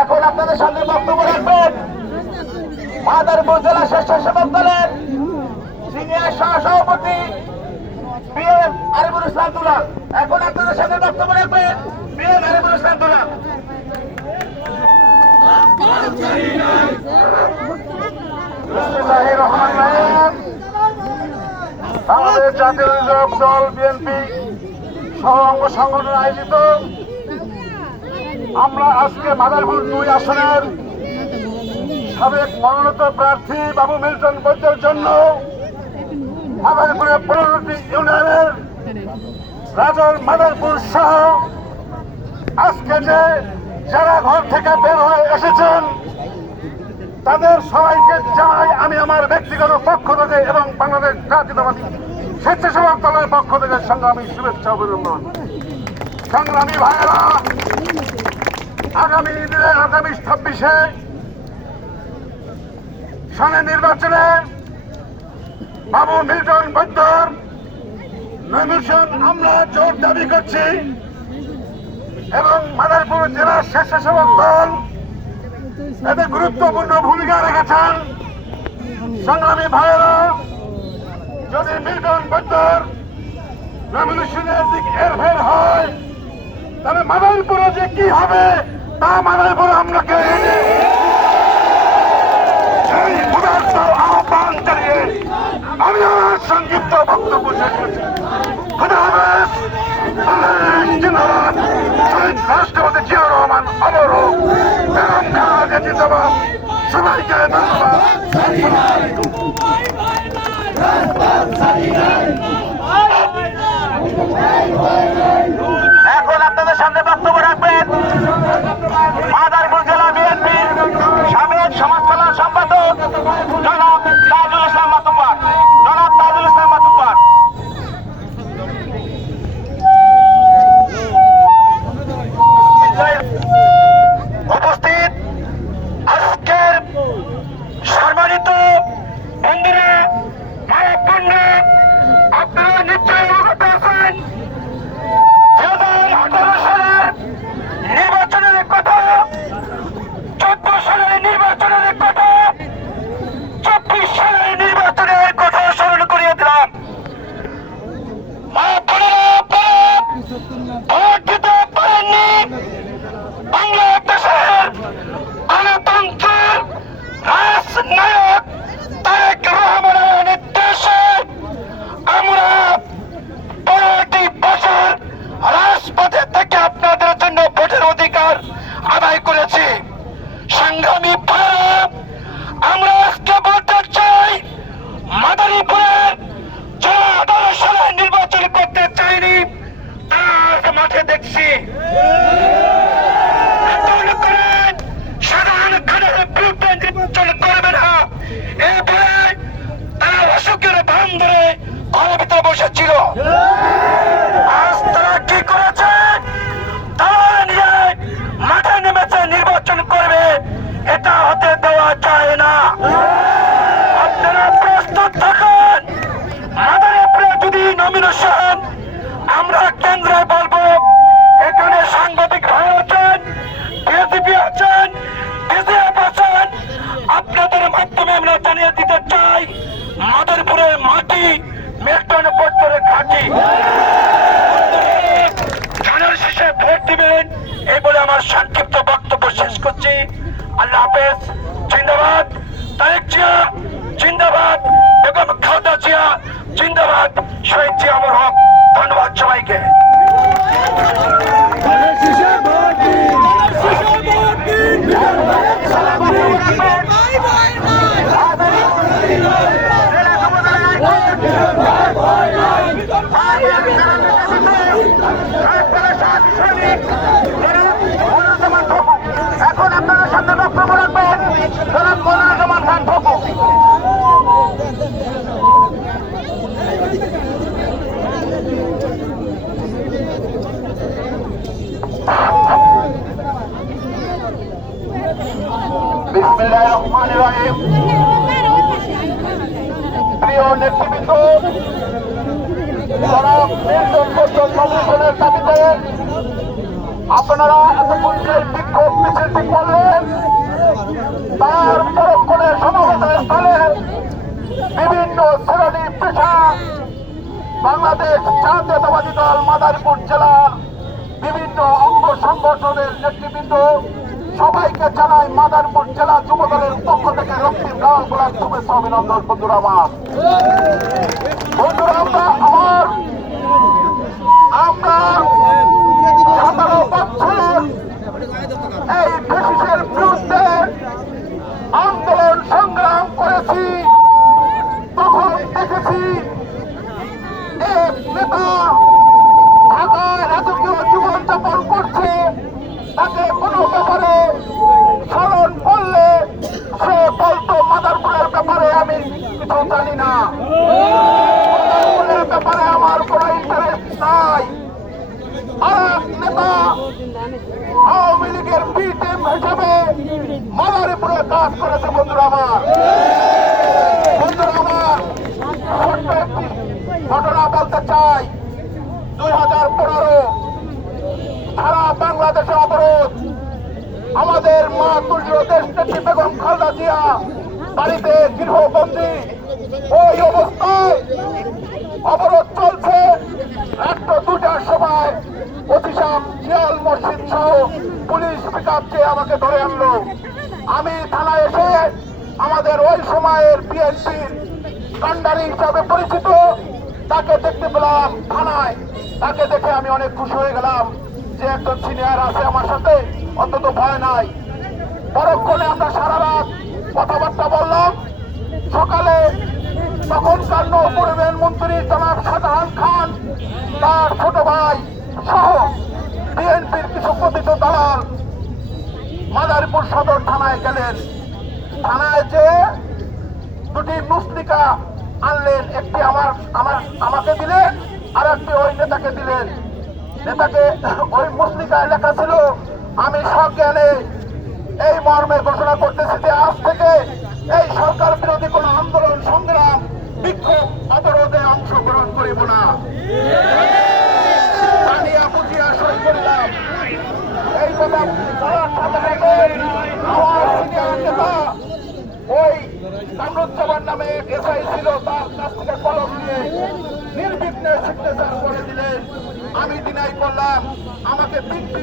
এখন আপনাদের সামনে বক্তব্য রাখবেন মাদারীপুর জেলা স্বেচ্ছাসেবক দলের সিনিয়র সহসভাপতি বিএম আরিফুল ইসলাম দুলাল। এখন আপনাদের সামনে বক্তব্য রাখবেন বিএম আরিফুল ইসলাম দুলাল। বাংলাদেশ জাতীয় লোক দল বিএনপি সহ অঙ্গ সংগঠন আয়োজিত আমরা আজকে মাদারীপুর 2 আসনের সাবেক মনোনীত প্রার্থী বাবু মিল্টন বৈদ্যের জন্য মাদারীপুরের 15টি ইউনিয়নের রাজল মাদারীপুর সহ আজকে যে যারা ঘর থেকে বের হয়ে এসেছেন তাদের সবাইকে জানাই আমি আমার ব্যক্তিগত পক্ষ থেকে এবং বাংলাদেশ জাতীয়তাবাদী স্বেচ্ছাসেবক দলের পক্ষ থেকে সংগ্রামী শুভেচ্ছা অভিনন্দন। সংগ্রামী ভাইয়েরা, আগামী 26 সনের নির্বাচনে বাবু মিল্টন বৈদ্যর নমিনেশন আমরা জোর দাবি করছি এবং মাদারীপুর জেলার স্বেচ্ছাসেবক দল এতে গুরুত্বপূর্ণ ভূমিকা রেখেছেন। সংগ্রামী ভাইয়েরা, যদি মিল্টন বৈদ্যর নমিনেশনের দিক এরফের হয় তাহলে মাদারীপুরে যে কি হবে তা মাদারীপুরে আমরা আহ্বান জানিয়ে আমি আমার সংক্ষিপ্ত বক্তব্য শেষ করছি। রাষ্ট্রপতি জিয়াউর রহমান অমর বেগম খালেদা জিন্দাবাদ। সবাইকে ধন্যবাদ। এখন আপনাদের সামনে বক্তব্য রাখবেন মাদারীপুর জেলা বিএনপির সাবেক সমাজ কল্যাণ সম্পাদক জনাব তাজুল ইসলাম মাতুব্বর। জনাব তাজুল ইসলাম মাতুব্বর। উপস্থিত আজকের সম্মানিত বন্ধুরা, মানবপূর্ণ, আপনারা নিশ্চয়ই অবগত আছেন 2018 সালের নির্বাচনের কথা, 14 সালের নির্বাচনের কথা, 24 সালের নির্বাচনের কথা স্মরণ করিয়ে দিলাম। ভোট দিতে পারেননি, বাংলাদেশের গণতন্ত্রের রাজনায়ক তারেক রহমানের নির্দেশে আমরা 15টি বছর রাজপথে থেকে আপনাদের জন্য ভোটের অধিকার আদায় করেছি। সংগ্রামী ভাইরা, আমরা আজকে বলতে চাই মাদারীপুরের যারা 18 সালে নির্বাচন করতে চাইনি আজ মাঠে দেখছি। সাধারণ খানের বিরুদ্ধে নির্বাচন করবে না এই বলে তারা অসুখের ভান ধরে ঘরের ভিতরে বসেছিল। আজ তারা কি করেছে? তারা নিয়ে মাঠে নেমেছে, নির্বাচন করবে। এটা হতে দেওয়া যায় না। আপনারা প্রস্তুত থাকুন। মাদারীপুরে যদি নমিনেশন আমরা কেন্দ্রে বলবো, এখানে সাংবাদিক ভাই আছেন, বিএসপি আছেন, বিজেপি আছেন, আপনাদের মাধ্যমে আমরা জানিয়ে দিতে চাই মাদারীপুরের মাটি মিল্টন বৈদ্যের ঘাঁটি। জানার শেষে ভোট দিবেন এই বলে আমার সংক্ষিপ্ত বক্তব্য শেষ করছি। আল্লাহ হাফেজ। জিন্দাবাদ তারেক জিয়া, জিন্দাবাদ বেগম খালেদা জিয়া, জিন্দাবাদ শহীদ জিয়া অমর হক। ধন্যবাদ সবাইকে। এখন আপনাদের সামনে বক্তব্য রাখবেন জনাব মনিরুজ্জামান খান ফকু। বিসমিল্লাহির রহমানির রহিম। প্রিয় নেতৃবৃন্দ, জনাব মিল্টন বৈদ্যর নমিনেশনের দাবিতে আপনারা এতক্ষণ যে বিক্ষোভ মিছিলটি করলেন বাংলাদেশ জাতীয়তাবাদী দল মাদারীপুর জেলার বিভিন্ন অঙ্গ সংগঠনের নেতৃবৃন্দ সবাইকে জানাই মাদারীপুর জেলা যুব দলের পক্ষ থেকে রক্তিম লাল গোলাপ শুভেচ্ছা অভিনন্দন। বন্ধুরা আমার, আমরা 17 বছর এই ব্রিটিশের বিরুদ্ধে আন্দোলন সংগ্রাম করেছি। তখন দেখেছি এক নেতা ঢাকায় রাজকীয় জীবনযাপন করছে, তাকে কোনো ব্যাপারে স্মরণ করলে সে বলতো মাদারপুরের ব্যাপারে আমি কিছু জানি না, মাদারপুরের ব্যাপারে আমার কোনো ইন্টারেস্ট নাই। আর এক নেতা আওয়ামী লীগের বি টিম হিসেবে মাদারীপুরে কাজ করেছে। বন্ধুরা আমার, ছোট্ট একটি ঘটনা বলতে চাই। 2015 সারা বাংলাদেশে অবরোধ, আমাদের মা তুল্য দেশনেত্রী বেগম খালেদা জিয়া বাড়িতে গৃহবন্দী। ওই অবস্থায় অবরোধ চলছে, রাত্র 2টার সময় অতিসাম জিয়াল মসজিদ সহ পুলিশ পিকআপ চেয়ে আমাকে ধরে আনলো। আমি থানায় এসে আমাদের ওই সময়ের বিএনপির কান্ডারি হিসাবে পরিচিত তাকে দেখতে পেলাম থানায়। তাকে দেখে আমি অনেক খুশি হয়ে গেলাম যে একজন সিনিয়র আছে আমার সাথে, অন্তত ভয় নাই। পরক্ষণে আমরা সারা রাত কথাবার্তা বললাম। সকালে তখনকার নৌপরিবহন মন্ত্রী জনাব শাহজাহান খান তার ছোট ভাই সহ বিএনপির কিছু কথিত দালাল মাদারীপুর সদর থানায় গেলেন। থানায় যে দুটি মুসলিকা আনলেন, একটি আমাকে দিলেন আর একটি ওই নেতাকে দিলেন। নেতাকে ওই মুসলিকায় লেখা ছিল, আমি সজ্ঞানে এই মর্মে ঘোষণা করতেছি যে আজ থেকে এই সরকার বিরোধী কোন আন্দোলন সংগ্রাম বিক্ষোভ অবরোধে অংশগ্রহণ করিব না। জানিয়া বুঝিয়া সই করিলাম। এই কথা বলার সাথে সাথে আমার সিনিয়র নেতা ওই কামরুজ্জামান নামে এসআই ছিল, তার কাছ থেকে কলম নিয়ে নির্বিঘ্নে সিগনেচার করে দিলেন। আমি ডিনাই করলাম। আমাকে 3টি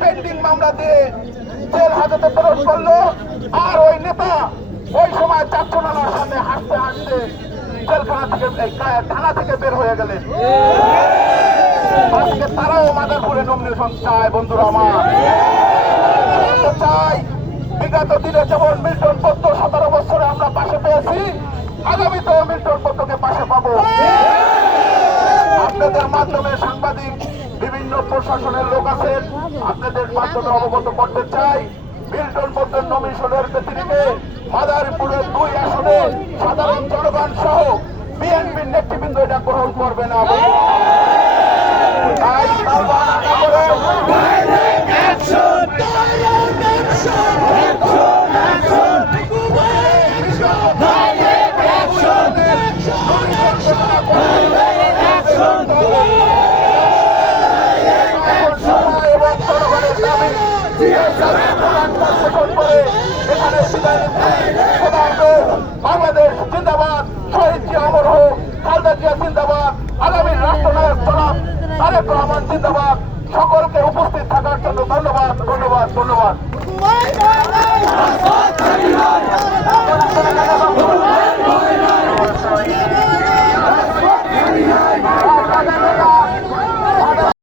পেন্ডিং মামলা দিয়ে জেল হাজতে প্রেরণ করলো। আর ওই নেতা ওই সময় চারজনার সাথে হাসতে হাসতে জেলখানা থেকে থানা থেকে বের হয়ে গেলেন। আজকে তারাও মাদারপুরে নমিনেশন চায়। বন্ধুরা আমার, চাই বিগত দিনে যেমন মিল্টন পদ্ম 17 বছরে আমরা পাশে পেয়েছি, আগামীতেও মিল্টন পদ্মকে পাশে পাবো। আপনাদের মাধ্যমে সাংবাদিক বিভিন্ন প্রশাসনের লোক আছেন, আপনাদের মাধ্যমে অবগত করতে চাই মিল্টন পদ্মের নমিনেশনের ব্যতিরিক্তে মাদারীপুরের 2 আসনে সাধারণ জনগণ সহ বিএনপির নেতৃবৃন্দ এটা গ্রহণ করবে না। বাংলাদেশ জিন্দাবাদ, শহীদ জিয়া অমর হোক, খালেদা জিয়া জিন্দাবাদ, আগামীর রাষ্ট্রনায়ক জনাব তারেক রহমান জিন্দাবাদ। সকলকে উপস্থিত থাকার জন্য ধন্যবাদ।